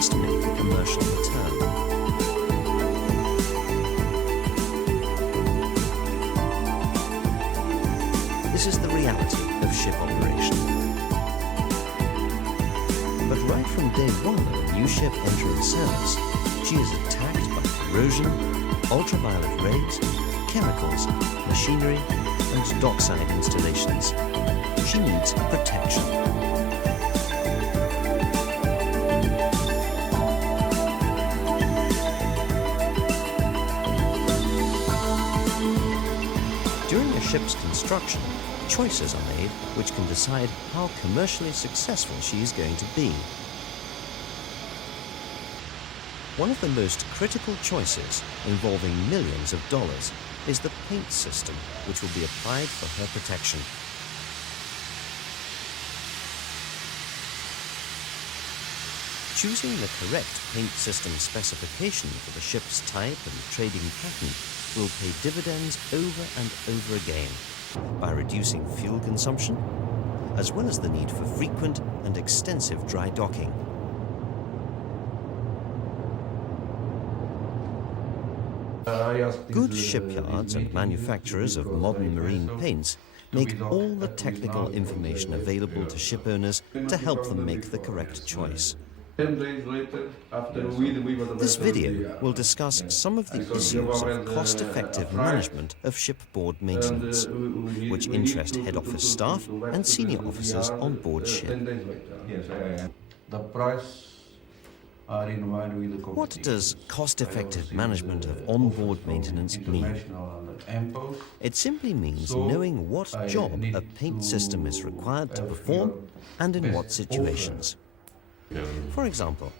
must make a commercial return. This is the reality of ship operation. But right from day one of a new ship entering service, she is attacked by corrosion, ultraviolet rays, chemicals, machinery, and dockside installations. She needs protection. During a ship's construction, choices are made which can decide how commercially successful she is going to be. One of the most critical choices, involving millions of dollars, is the paint system which will be applied for her protection. Choosing the correct paint system specification for the ship's type and trading pattern will pay dividends over and over again by reducing fuel consumption, as well as the need for frequent and extensive dry docking. Good shipyards and manufacturers of modern marine paints make all the technical information available to ship owners to help them make the correct choice. 10 days later, after This video will discuss some of the issues of cost-effective management of shipboard maintenance, which interest head office staff and senior officers on board ship. 10 days later. The price are in line with the competition. What does cost-effective management of onboard maintenance mean? It simply means knowing what job a paint system is required to perform and in what situations. For example,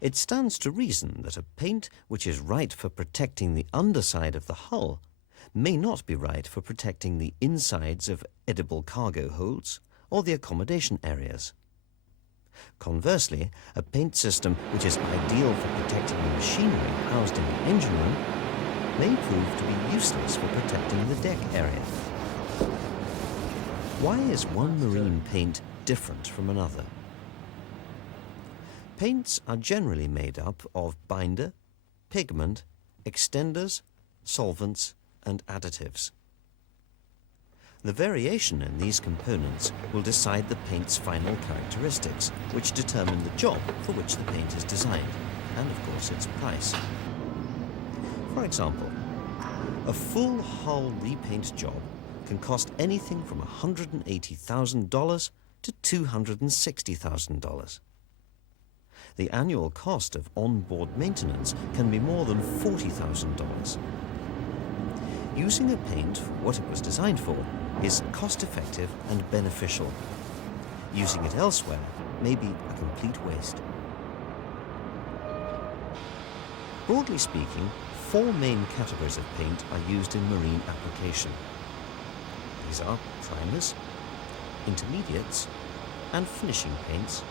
it stands to reason that a paint which is right for protecting the underside of the hull may not be right for protecting the insides of edible cargo holds or the accommodation areas. Conversely, a paint system which is ideal for protecting the machinery housed in the engine room may prove to be useless for protecting the deck area. Why is one marine paint different from another? Paints are generally made up of binder, pigment, extenders, solvents, and additives. The variation in these components will decide the paint's final characteristics, which determine the job for which the paint is designed, and of course its price. For example, a full hull repaint job can cost anything from $180,000 to $260,000. The annual cost of onboard maintenance can be more than $40,000. Using a paint for what it was designed for is cost-effective and beneficial. Using it elsewhere may be a complete waste. Broadly speaking, 4 main categories of paint are used in marine application. These are primers, intermediates, and finishing paints,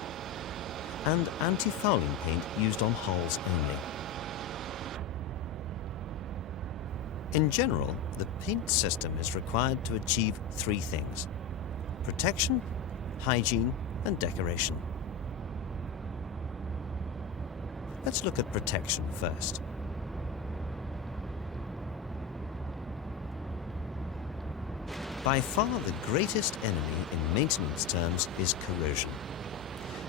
and anti-fouling paint used on hulls only. In general, the paint system is required to achieve 3 things: protection, hygiene, and decoration. Let's look at protection first. By far the greatest enemy in maintenance terms is corrosion.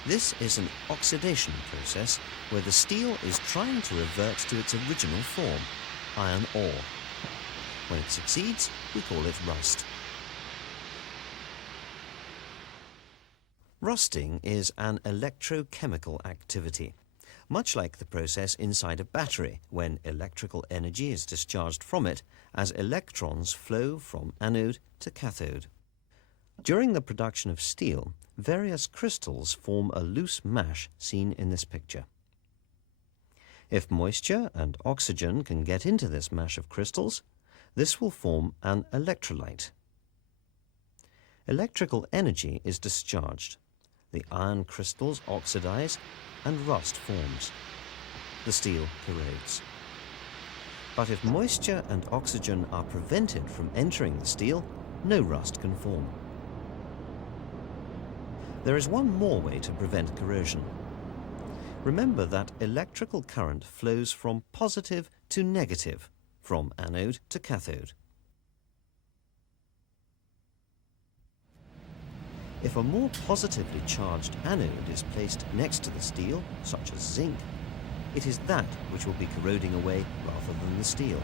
This is an oxidation process where the steel is trying to revert to its original form, iron ore. When it succeeds, we call it rust. Rusting is an electrochemical activity, much like the process inside a battery when electrical energy is discharged from it as electrons flow from anode to cathode. During the production of steel, various crystals form a loose mash seen in this picture. If moisture and oxygen can get into this mash of crystals, this will form an electrolyte. Electrical energy is discharged. The iron crystals oxidize and rust forms. The steel corrodes. But if moisture and oxygen are prevented from entering the steel, no rust can form. There is one more way to prevent corrosion. Remember that electrical current flows from positive to negative, from anode to cathode. If a more positively charged anode is placed next to the steel, such as zinc, it is that which will be corroding away rather than the steel.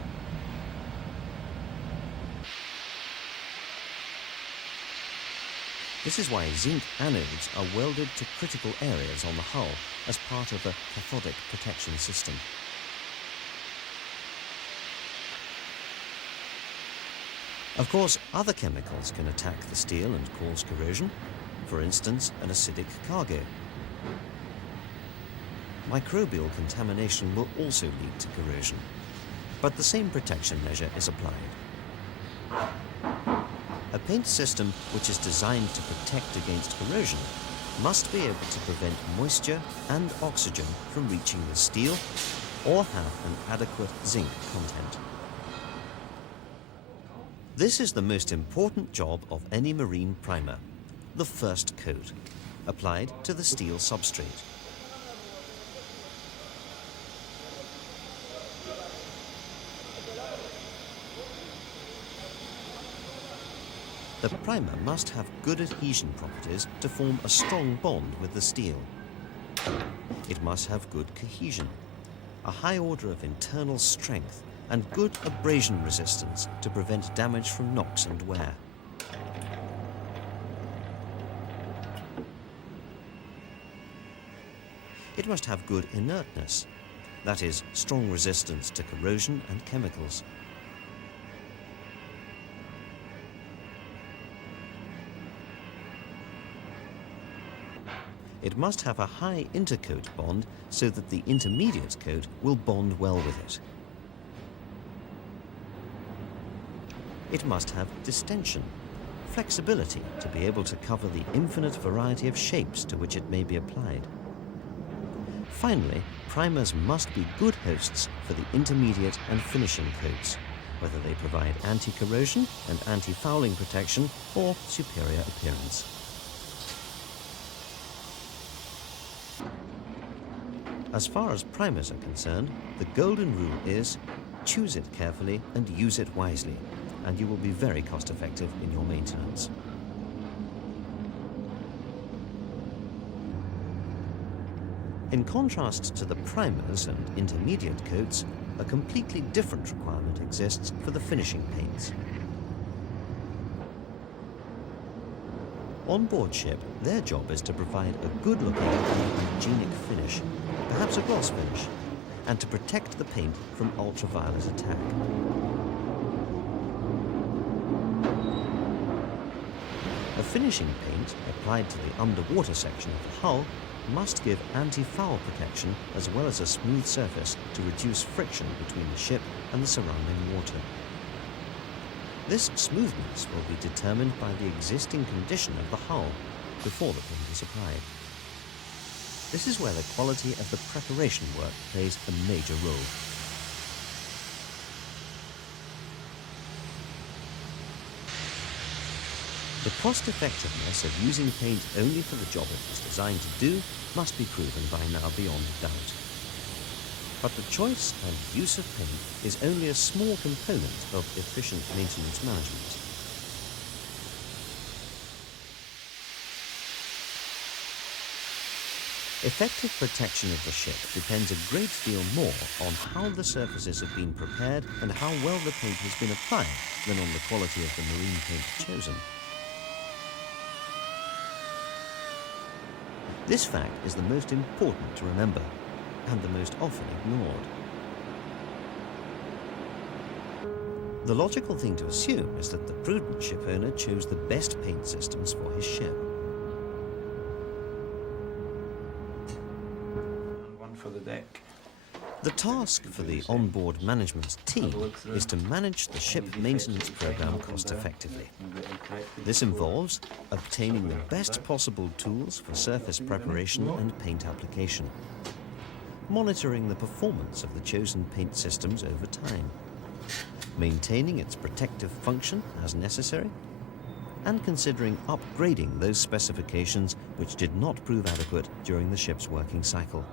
This is why zinc anodes are welded to critical areas on the hull as part of a cathodic protection system. Of course, other chemicals can attack the steel and cause corrosion, for instance, an acidic cargo. Microbial contamination will also lead to corrosion, but the same protection measure is applied. A paint system which is designed to protect against corrosion must be able to prevent moisture and oxygen from reaching the steel or have an adequate zinc content. This is the most important job of any marine primer, the first coat, applied to the steel substrate. The primer must have good adhesion properties to form a strong bond with the steel. It must have good cohesion, a high order of internal strength, and good abrasion resistance to prevent damage from knocks and wear. It must have good inertness, that is, strong resistance to corrosion and chemicals. It must have a high intercoat bond so that the intermediate coat will bond well with it. It must have distension, flexibility to be able to cover the infinite variety of shapes to which it may be applied. Finally, primers must be good hosts for the intermediate and finishing coats, whether they provide anti-corrosion and anti-fouling protection or superior appearance. As far as primers are concerned, the golden rule is choose it carefully and use it wisely, and you will be very cost-effective in your maintenance. In contrast to the primers and intermediate coats, a completely different requirement exists for the finishing paints. On board ship, their job is to provide a good-looking and hygienic finish, perhaps a gloss finish, and to protect the paint from ultraviolet attack. A finishing paint applied to the underwater section of the hull must give anti-foul protection as well as a smooth surface to reduce friction between the ship and the surrounding water. This smoothness will be determined by the existing condition of the hull before the paint is applied. This is where the quality of the preparation work plays a major role. The cost-effectiveness of using paint only for the job it was designed to do must be proven by now beyond doubt. But the choice and use of paint is only a small component of efficient maintenance management. Effective protection of the ship depends a great deal more on how the surfaces have been prepared and how well the paint has been applied than on the quality of the marine paint chosen. This fact is the most important to remember, and the most often ignored. The logical thing to assume is that the prudent ship owner chose the best paint systems for his ship. And one for the deck. The task for the onboard management team is to manage the ship maintenance program cost-effectively. This involves obtaining the best possible tools for surface preparation and paint application, monitoring the performance of the chosen paint systems over time, maintaining its protective function as necessary, and considering upgrading those specifications which did not prove adequate during the ship's working cycle.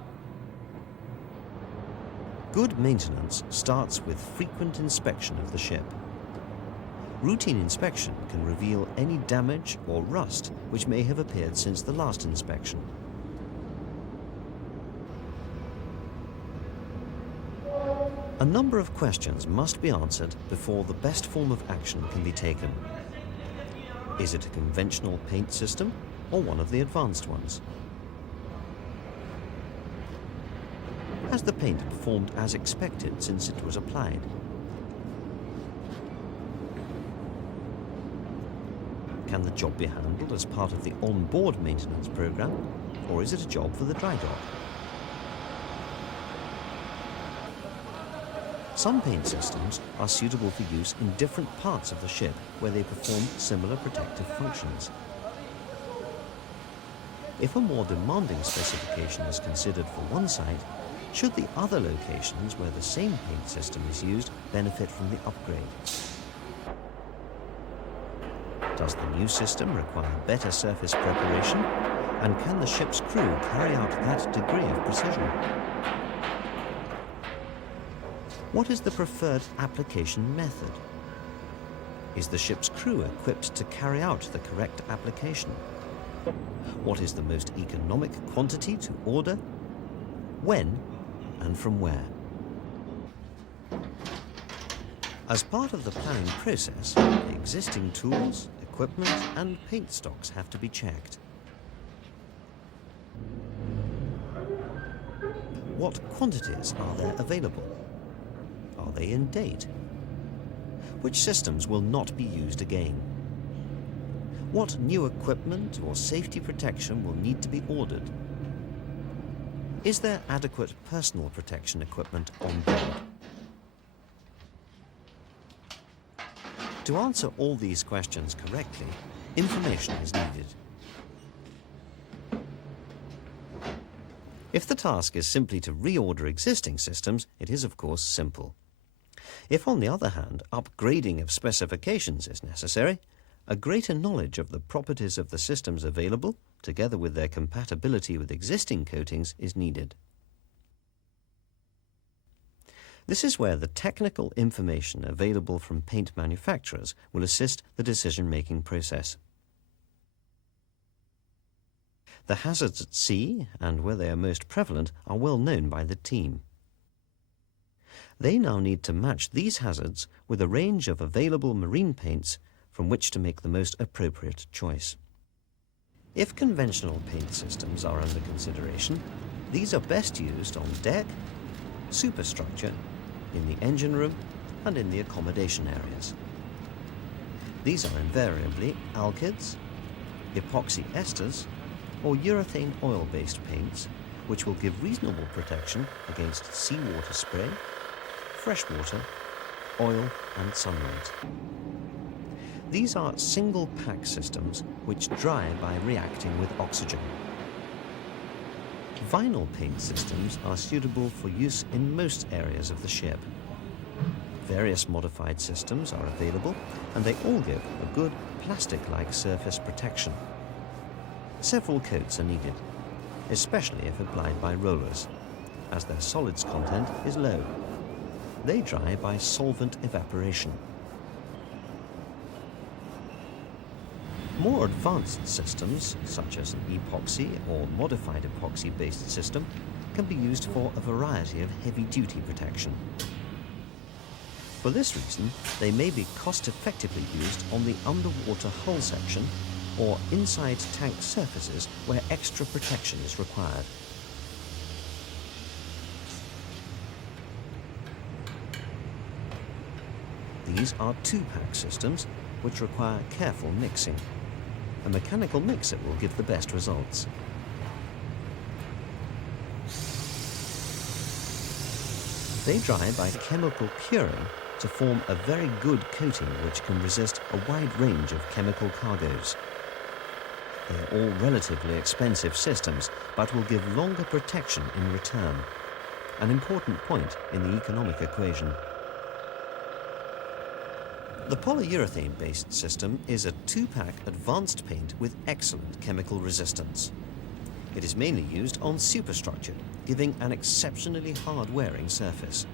Good maintenance starts with frequent inspection of the ship. Routine inspection can reveal any damage or rust which may have appeared since the last inspection. A number of questions must be answered before the best form of action can be taken. Is it a conventional paint system or one of the advanced ones? Has the paint performed as expected since it was applied? Can the job be handled as part of the on-board maintenance program, or is it a job for the dry dock? Some paint systems are suitable for use in different parts of the ship where they perform similar protective functions. If a more demanding specification is considered for one site, should the other locations where the same paint system is used benefit from the upgrade? Does the new system require better surface preparation? And can the ship's crew carry out that degree of precision? What is the preferred application method? Is the ship's crew equipped to carry out the correct application? What is the most economic quantity to order? When and from where? As part of the planning process, the existing tools, equipment and paint stocks have to be checked. What quantities are there available? Are they in date? Which systems will not be used again? What new equipment or safety protection will need to be ordered? Is there adequate personal protection equipment on board? To answer all these questions correctly, information is needed. If the task is simply to reorder existing systems, it is of course simple. If, on the other hand, upgrading of specifications is necessary, a greater knowledge of the properties of the systems available, together with their compatibility with existing coatings, is needed. This is where the technical information available from paint manufacturers will assist the decision-making process. The hazards at sea, and where they are most prevalent, are well known by the team. They now need to match these hazards with a range of available marine paints from which to make the most appropriate choice. If conventional paint systems are under consideration, these are best used on deck, superstructure, in the engine room, and in the accommodation areas. These are invariably alkyds, epoxy esters, or urethane oil-based paints, which will give reasonable protection against seawater spray, freshwater, oil and sunlight. These are single-pack systems which dry by reacting with oxygen. Vinyl paint systems are suitable for use in most areas of the ship. Various modified systems are available, and they all give a good plastic-like surface protection. Several coats are needed, especially if applied by rollers, as their solids content is low. They dry by solvent evaporation. More advanced systems, such as an epoxy or modified epoxy-based system, can be used for a variety of heavy-duty protection. For this reason, they may be cost-effectively used on the underwater hull section or inside tank surfaces where extra protection is required. These are two-pack systems which require careful mixing. A mechanical mixer will give the best results. They dry by chemical curing to form a very good coating which can resist a wide range of chemical cargoes. They are all relatively expensive systems, but will give longer protection in return, an important point in the economic equation. The polyurethane-based system is a two-pack advanced paint with excellent chemical resistance. It is mainly used on superstructure, giving an exceptionally hard-wearing surface.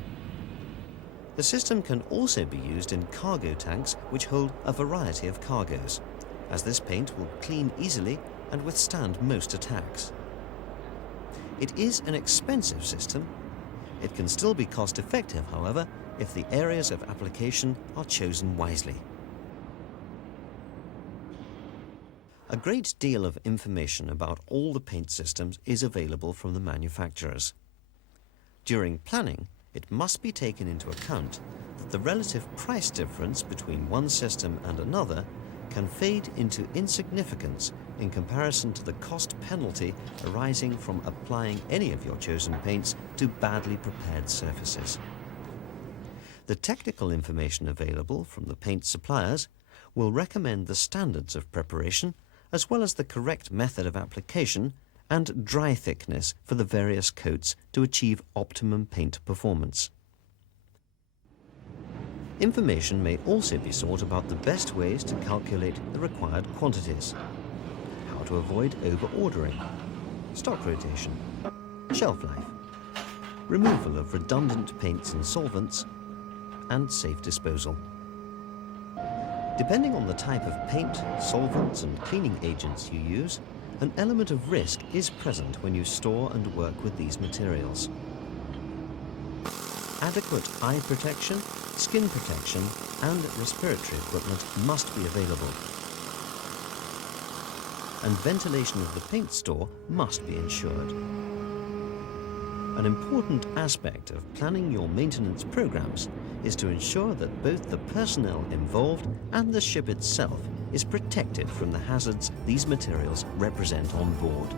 The system can also be used in cargo tanks which hold a variety of cargoes, as this paint will clean easily and withstand most attacks. It is an expensive system. It can still be cost-effective, however, if the areas of application are chosen wisely. A great deal of information about all the paint systems is available from the manufacturers. During planning, it must be taken into account that the relative price difference between one system and another can fade into insignificance in comparison to the cost penalty arising from applying any of your chosen paints to badly prepared surfaces. The technical information available from the paint suppliers will recommend the standards of preparation as well as the correct method of application and dry thickness for the various coats to achieve optimum paint performance. Information may also be sought about the best ways to calculate the required quantities, how to avoid over-ordering, stock rotation, shelf life, removal of redundant paints and solvents, and safe disposal. Depending on the type of paint, solvents and cleaning agents you use, an element of risk is present when you store and work with these materials. Adequate eye protection, skin protection and respiratory equipment must be available. And ventilation of the paint store must be ensured. An important aspect of planning your maintenance programs is to ensure that both the personnel involved and the ship itself is protected from the hazards these materials represent on board.